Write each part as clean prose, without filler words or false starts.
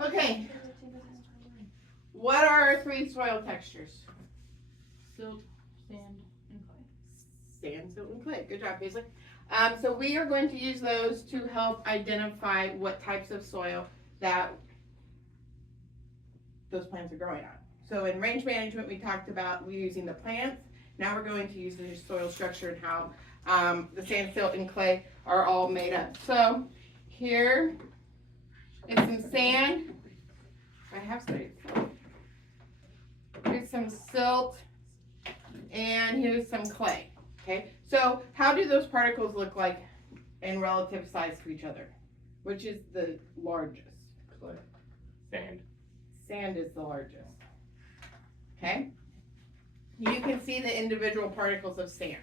Okay. What are our three soil textures? Silt, sand, and clay. Sand, silt, and clay. Good job, Paisley. So we are going to use those to help identify what types of soil that those plants are growing on. So in range management, we talked about using the plants. Now we're going to use the soil structure and how the sand, silt, and clay are all made up. So here is some sand. I have studied silt. Here's some silt, and here's some clay. Okay, so how do those particles look like in relative size to each other? Which is the largest? Clay. Sand. Sand is the largest. Okay, you can see the individual particles of sand.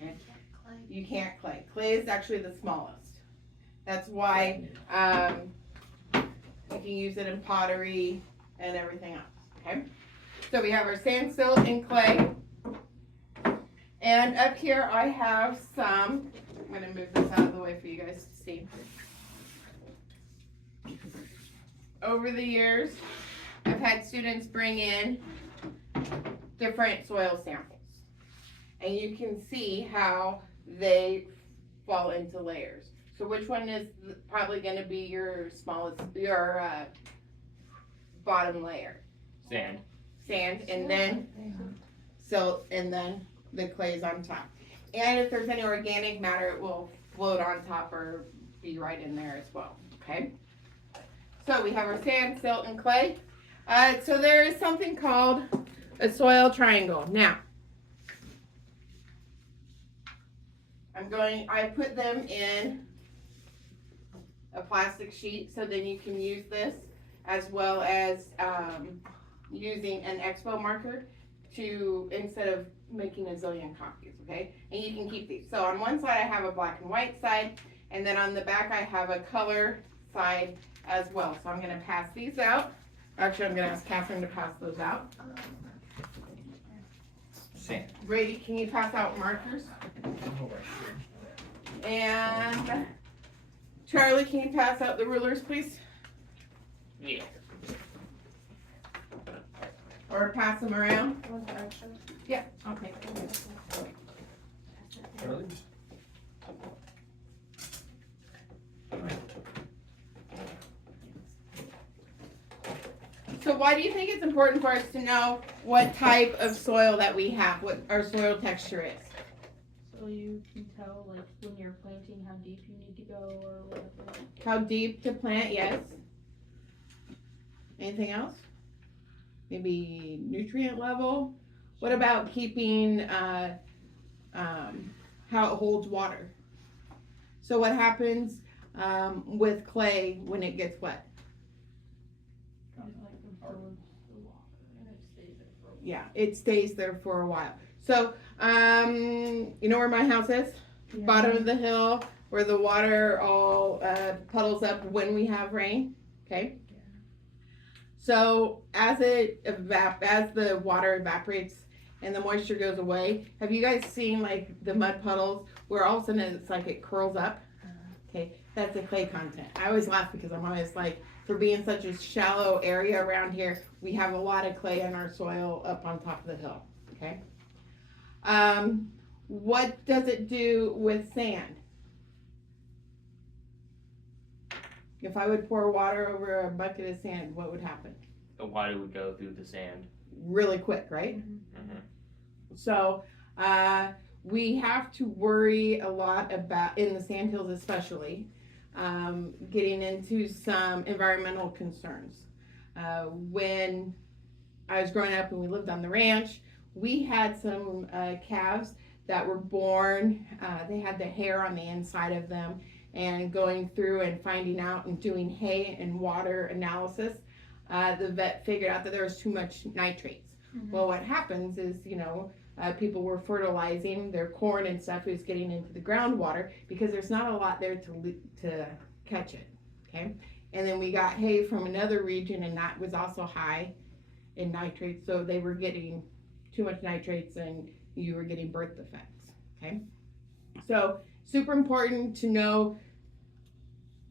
Okay? You can't clay. Clay is actually the smallest. That's why you can use it in pottery and everything else. Okay, so we have our sand, silt, and clay. And up here I have some, I'm going to move this out of the way for you guys to see. Over the years, I've had students bring in different soil samples. And you can see how they fall into layers. So which one is probably going to be your smallest, your bottom layer? Sand. Sand, and then silt, and then the clay is on top. And if there's any organic matter, it will float on top or be right in there as well. Okay? So we have our sand, silt, and clay. So there is something called a soil triangle. Now, I put them in a plastic sheet so then you can use this as well as using an expo marker to, instead of making a zillion copies, okay? And you can keep these. So on one side I have a black and white side, and then on the back I have a color side as well. So I'm gonna pass these out. Actually, I'm gonna ask Catherine to pass those out. Sand. Brady, can you pass out markers? And Charlie, can you pass out the rulers, please? Yeah. Or pass them around? One direction. Yeah, okay. Really? So why do you think it's important for us to know what type of soil that we have, what our soil texture is? So you can tell, like, when you're planting, how deep you need to go or whatever. How deep to plant, yes. Anything else? Maybe nutrient level? What about keeping, how it holds water? So what happens with clay when it gets wet? Yeah, it stays there for a while. So, you know where my house is? Yeah. Bottom of the hill, where the water all puddles up when we have rain. Okay. Yeah. So as the water evaporates and the moisture goes away, have you guys seen like the mud puddles where all of a sudden it's like it curls up? Okay, that's the clay content. I always laugh because I'm always like, for being such a shallow area around here, we have a lot of clay in our soil up on top of the hill. Okay. What does it do with sand? If I would pour water over a bucket of sand, what would happen? The water would go through the sand. Really quick, right? Mm-hmm. So we have to worry a lot about, in the sandhills especially, getting into some environmental concerns. When I was growing up and we lived on the ranch, we had some calves that were born, they had the hair on the inside of them, and going through and finding out and doing hay and water analysis, the vet figured out that there was too much nitrates. Mm-hmm. Well, what happens is, people were fertilizing their corn and stuff is getting into the groundwater because there's not a lot there to catch it, okay? And then we got hay from another region, and that was also high in nitrates, so they were getting too much nitrates and you were getting birth defects, okay? So super important to know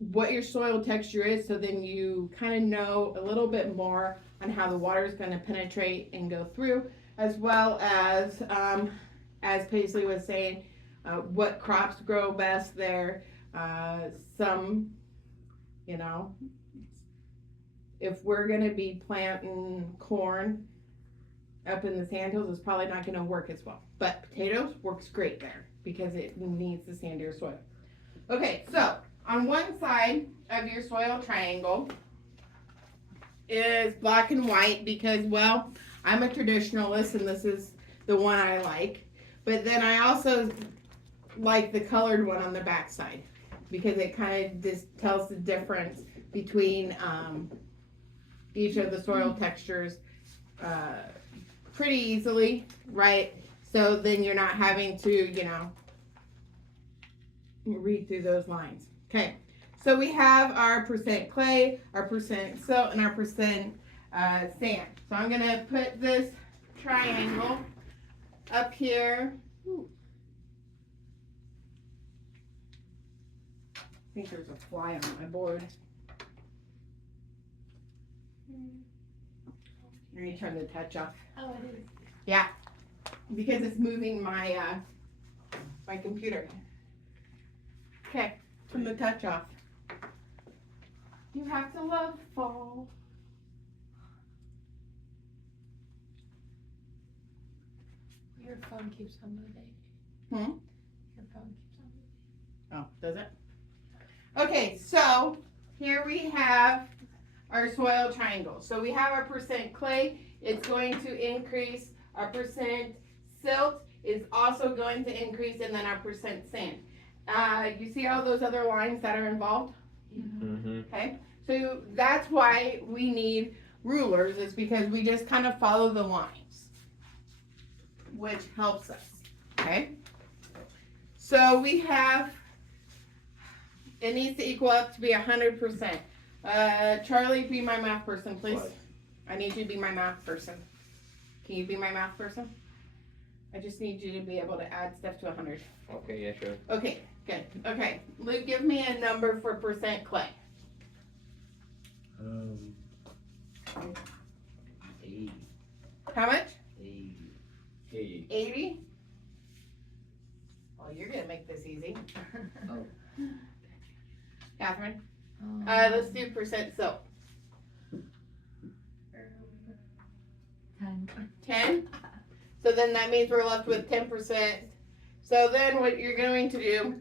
what your soil texture is, so then you kind of know a little bit more on how the water is going to penetrate and go through, as well as Paisley was saying, what crops grow best there. Some, you know, if we're going to be planting corn up in the sandhills, it's probably not going to work as well. But potatoes works great there because it needs the sandier soil. Okay, so on one side of your soil triangle is black and white because, well, I'm a traditionalist and this is the one I like. But then I also like the colored one on the back side because it kind of just tells the difference between each of the soil textures pretty easily, right? So then you're not having to, you know, read through those lines. Okay, so we have our percent clay, our percent silt, and our percent sand. So I'm gonna put this triangle up here. Ooh. I think there's a fly on my board. Let me turn the touch off. Oh, it is. Yeah, because it's moving my my computer. Okay, turn the touch off. You have to love fall. Your phone keeps on moving. Hmm? Your phone keeps on moving. Oh, does it? Okay, so here we have our soil triangle. So we have our percent clay. It's going to increase. Our percent silt is also going to increase, and then our percent sand. You see all those other lines that are involved? Mm-hmm. Okay, so that's why we need rulers, is because we just kind of follow the lines, which helps us. Okay, so we have, it needs to equal up to be 100%. Charlie, be my math person, please. What? I need you to be my math person. Can you be my math person? I just need you to be able to add stuff to 100. Okay, yeah, sure. Okay, good. Okay, Luke, give me a number for percent clay. 80. How much? 80. 80? Well, you're gonna make this easy. Oh. Catherine? Oh. Let's do percent silt. 10. 10? So then that means we're left with 10%. So then what you're going to do,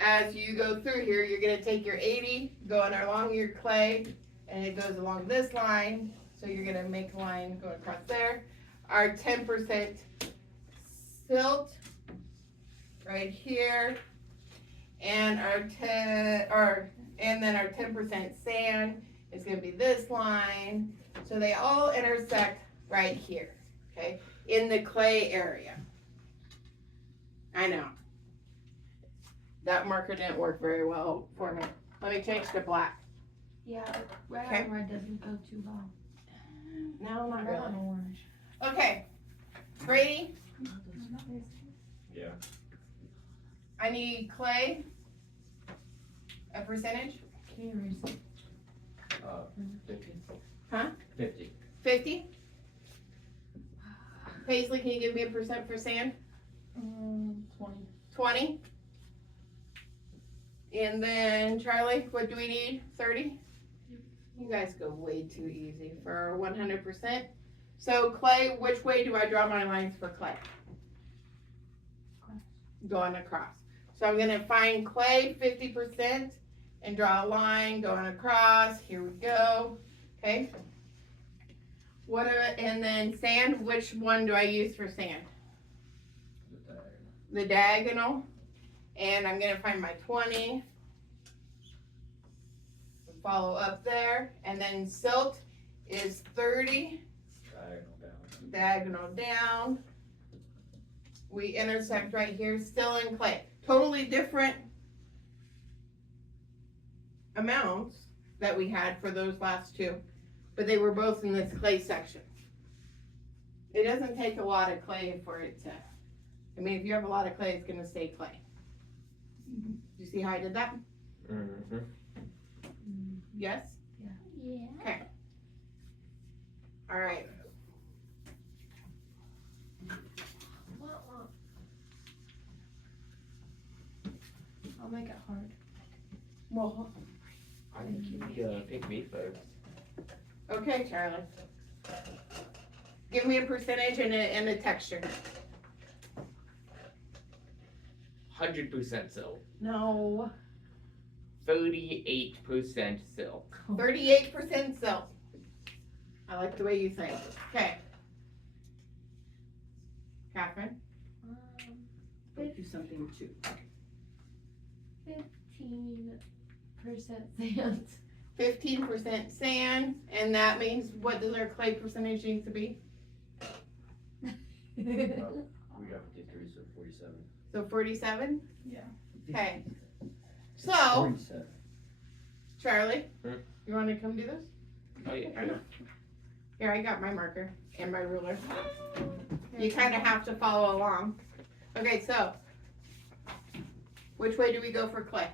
as you go through here, you're gonna take your 80, going along your clay, and it goes along this line. So you're gonna make a line go across there. Our 10% silt right here, and and then our 10% sand is gonna be this line. So they all intersect right here, okay, in the clay area. I know. That marker didn't work very well for me. Let me change to black. Yeah, red Okay. on red doesn't go too well. No, not Red on really. orange. Okay, Brady, Yeah. I need clay, a percentage, Can you erase it? 50. Huh? 50. 50. Paisley, can you give me a percent for sand? 20. 20. And then Charlie, what do we need? 30? You guys go way too easy for 100%. So clay, which way do I draw my lines for clay? Going across. So I'm gonna find clay 50% and draw a line going across. Here we go. Okay. And then sand, which one do I use for sand? The diagonal. And I'm gonna find my 20. Follow up there. And then silt is 30. Diagonal down. We intersect right here, still in clay. Totally different amounts that we had for those last two, but they were both in this clay section. It doesn't take a lot of clay for it to, I mean, if you have a lot of clay, it's gonna stay clay. You see how I did that? Mm-hmm. Yes? Yeah. All right. I'll make it hard. Well, I think you pick me first. okay, Charlie. Give me a percentage and a texture. 100% silk. No. 38% silk. 38% silk. I like the way you think. Okay. Catherine? Do something too. 15% sand. 15% sand, and that means what does our clay percentage need to be? We got 53, so 47. So 47? Yeah. Okay. So, 47. Charlie, Hmm? you want to come do this? Oh yeah. Or no? Here, I got my marker and my ruler. You kind of have to follow along. Okay, so, which way do we go for clay?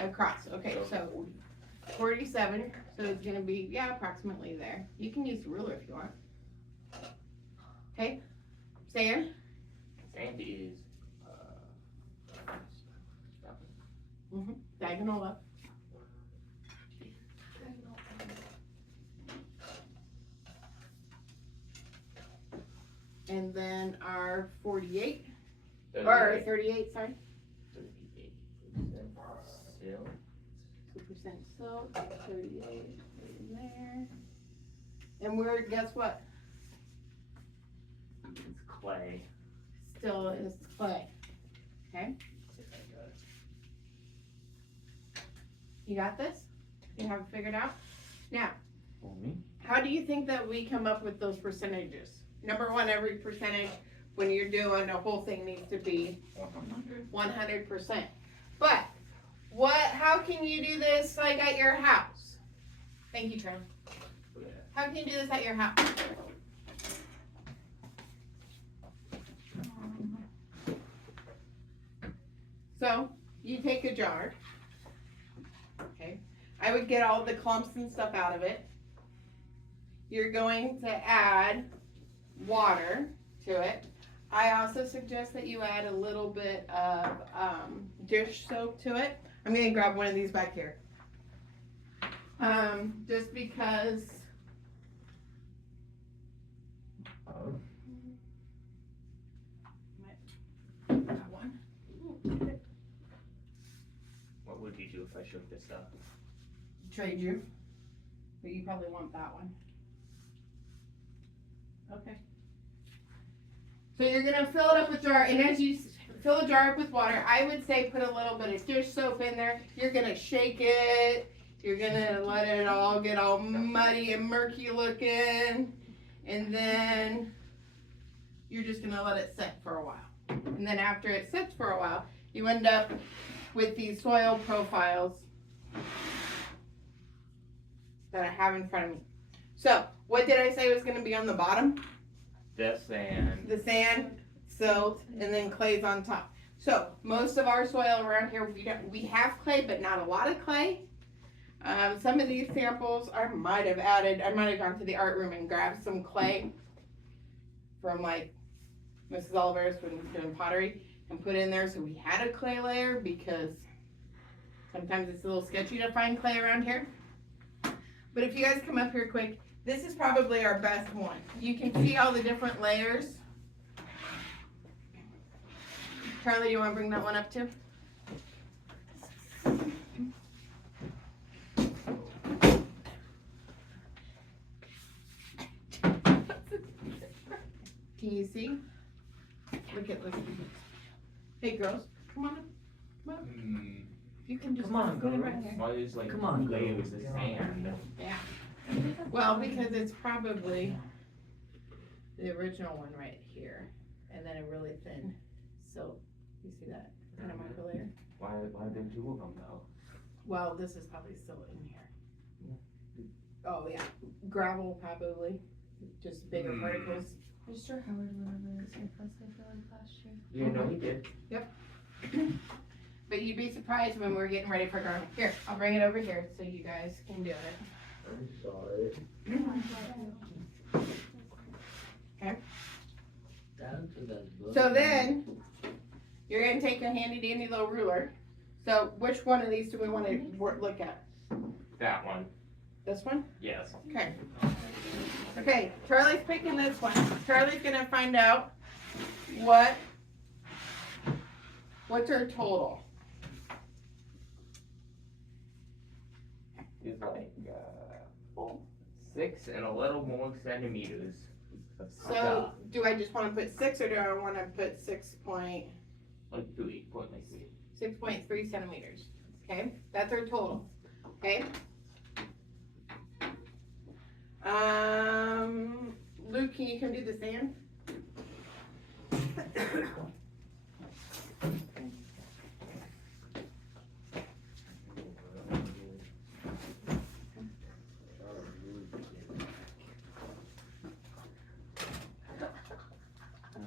Across. Okay, so 47, so it's gonna be, yeah, approximately there. You can use the ruler if you want. Okay, sand, Sand is diagonal up. And then our 48, or 38, sorry. 38% silk. 2% silk, 38 right in there. And we're, guess what? It's clay. Still is clay. Okay, you got this? You have it figured out? Now, For me? how do you think that we come up with those percentages? Number one, every percentage, when you're doing the whole thing needs to be 100%. But, how can you do this like at your house? Thank you, Charlie. How can you do this at your house? So, you take a jar, okay? I would get all the clumps and stuff out of it. You're going to add water to it. I also suggest that you add a little bit of dish soap to it. I'm gonna grab one of these back here. Just because that one. What would you do if I shook this up? Trade you, but you probably want that one. Okay. So you're gonna fill it up with jar, and as you fill the jar up with water, I would say put a little bit of dish soap in there. You're gonna shake it. You're gonna let it all get all muddy and murky looking, and then you're just gonna let it sit for a while. And then after it sits for a while, you end up with these soil profiles that I have in front of me. So, what did I say was gonna be on the bottom? The sand. The sand, silt, and then clay's on top. So, most of our soil around here, we have clay, but not a lot of clay. Some of these samples I might have gone to the art room and grabbed some clay from like Mrs. Oliver's when doing pottery and put in there so we had a clay layer, because sometimes it's a little sketchy to find clay around here. But if you guys come up here quick, this is probably our best one. You can see all the different layers. Charlie, do you want to bring that one up too? Can you see? Look at this. Hey girls, come on up. Come on. You can just Come on, put it girls. right here. Why is like Come on, layers girls. of sand? Well, because it's probably the original one right here, and then a really thin silk. You see that kind of micro layer? Why are there two of them though? Well, this is probably still in here. Oh yeah, gravel probably, just bigger particles. Mr. Howard went over this with us, I feel like last year. You know he did. but you'd be surprised when we're getting ready for garden. Here, I'll bring it over here so you guys can do it. I'm sorry. Down to that book. So then, you're gonna take a handy dandy little ruler. So which one of these do we wanna look at? That one, This one? yes. Okay. Okay, Charlie's picking this one. Charlie's gonna find out what's her total. It's like, 6 and a little more centimeters. of So, stuff. do I just wanna put 6 or do I wanna put 6.3 Like 3. centimeters? Okay, that's our total, okay? Luke, can you come do the sand?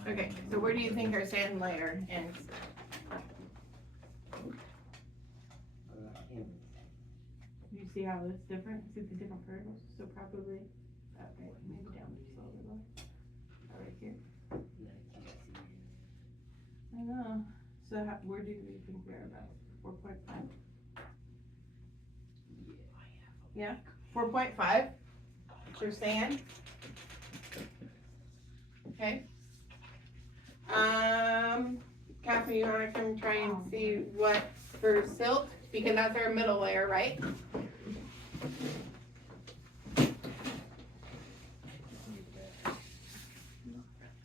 Okay, so where do you think our sand layer ends? You see how it's different? See the different variables? So probably, okay, maybe down just a little bit. Right here. I know. So where do we think we're about? 4.5? Yeah, 4.5. It's your sand. Okay. Catherine, you wanna come try and see what for silt? Because that's our middle layer, right?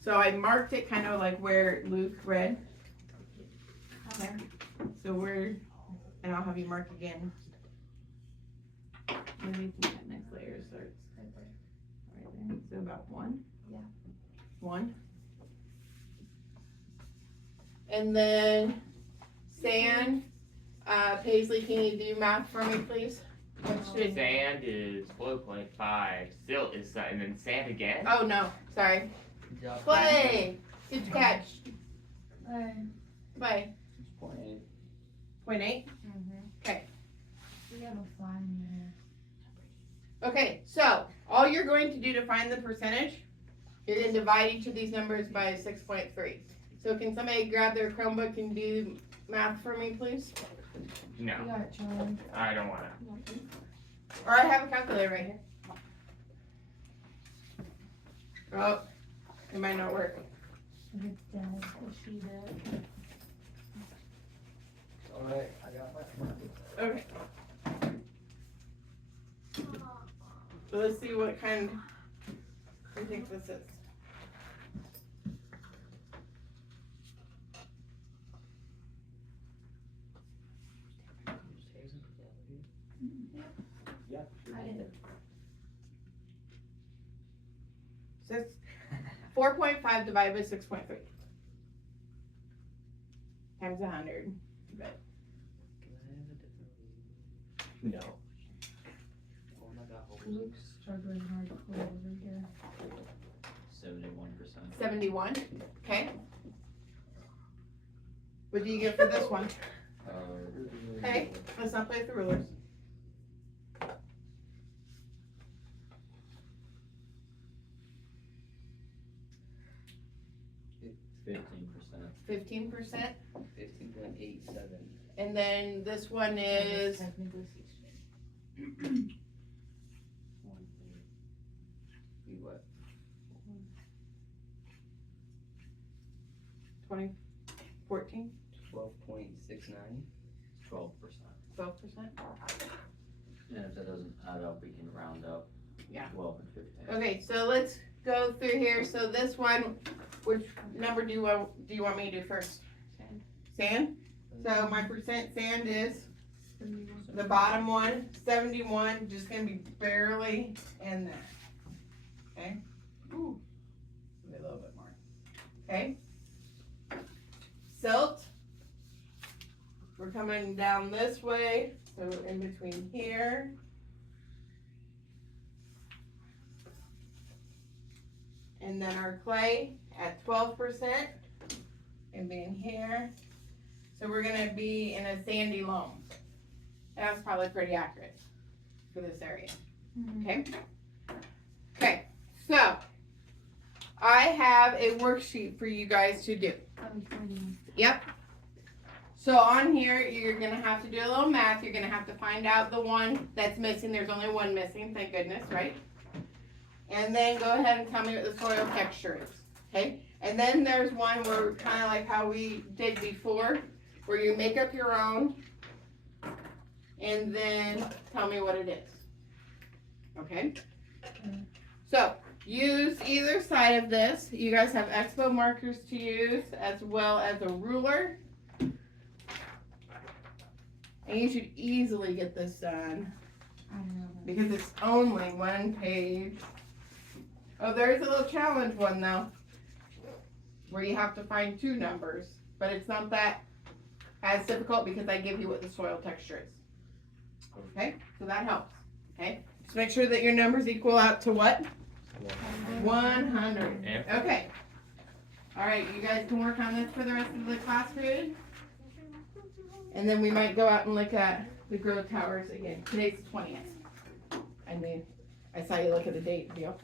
So I marked it kind of like where Luke read. There. So and I'll have you mark again. Maybe you think that next layer starts right there. So about 1. Yeah. 1. And then sand, Paisley, can you do math for me, please? What should, Sand is 4.5, silt is, and then sand again? oh no, sorry. Clay, good catch. Clay, 6.8. 0.8. Okay. We have a fly in Okay, so all you're going to do to find the percentage, you're gonna divide each of these numbers by 6.3. So can somebody grab their Chromebook and do math for me, please? No, there. You got it, Charlie. I don't wanna. Or I have a calculator right here. Oh, it might not work. If it's dead, we'll shoot it. Alright, I got my. Okay. So let's see what kind you think this is. Yeah. I did it. So it's 4.5 divided by 6.3. Times 100. No. Luke's struggling hard to pull over here. 71%. 71. Okay. What do you get for this one? Okay, let's not play with the rulers. 15%. 15%. 15.87. And then this one is Technically Be what? 2014, 12.69. 12%. 12%. And if that doesn't add up, we can round up. Yeah. 12 and 15. Okay, so let's go through here. So this one, which number do you want me to do first? Sand. So my percent sand is the bottom one, 71, just gonna be barely in there. Okay. Ooh. Maybe a little bit more. Okay. Silt. We're coming down this way, so in between here. And then our clay at 12%, and being here. So we're gonna be in a sandy loam. That's probably pretty accurate for this area. Okay? Okay, so I have a worksheet for you guys to do. Yep. So on here, you're gonna have to do a little math. You're gonna have to find out the one that's missing. There's only one missing, thank goodness, right? And then go ahead and tell me what the soil texture is, okay? And then there's one where kind of like how we did before, where you make up your own, and then tell me what it is. Okay? So, use either side of this. You guys have expo markers to use, as well as a ruler. And you should easily get this done, because it's only one page. Oh, there's a little challenge one though, where you have to find two numbers, but it's not that as difficult because I give you what the soil texture is. Okay, so that helps. Okay, just make sure that your numbers equal out to what? 100. Yeah. Okay. All right, you guys can work on this for the rest of the class period. And then we might go out and look at the grow towers again. Today's the 20th. I mean, I saw you look at the date deal.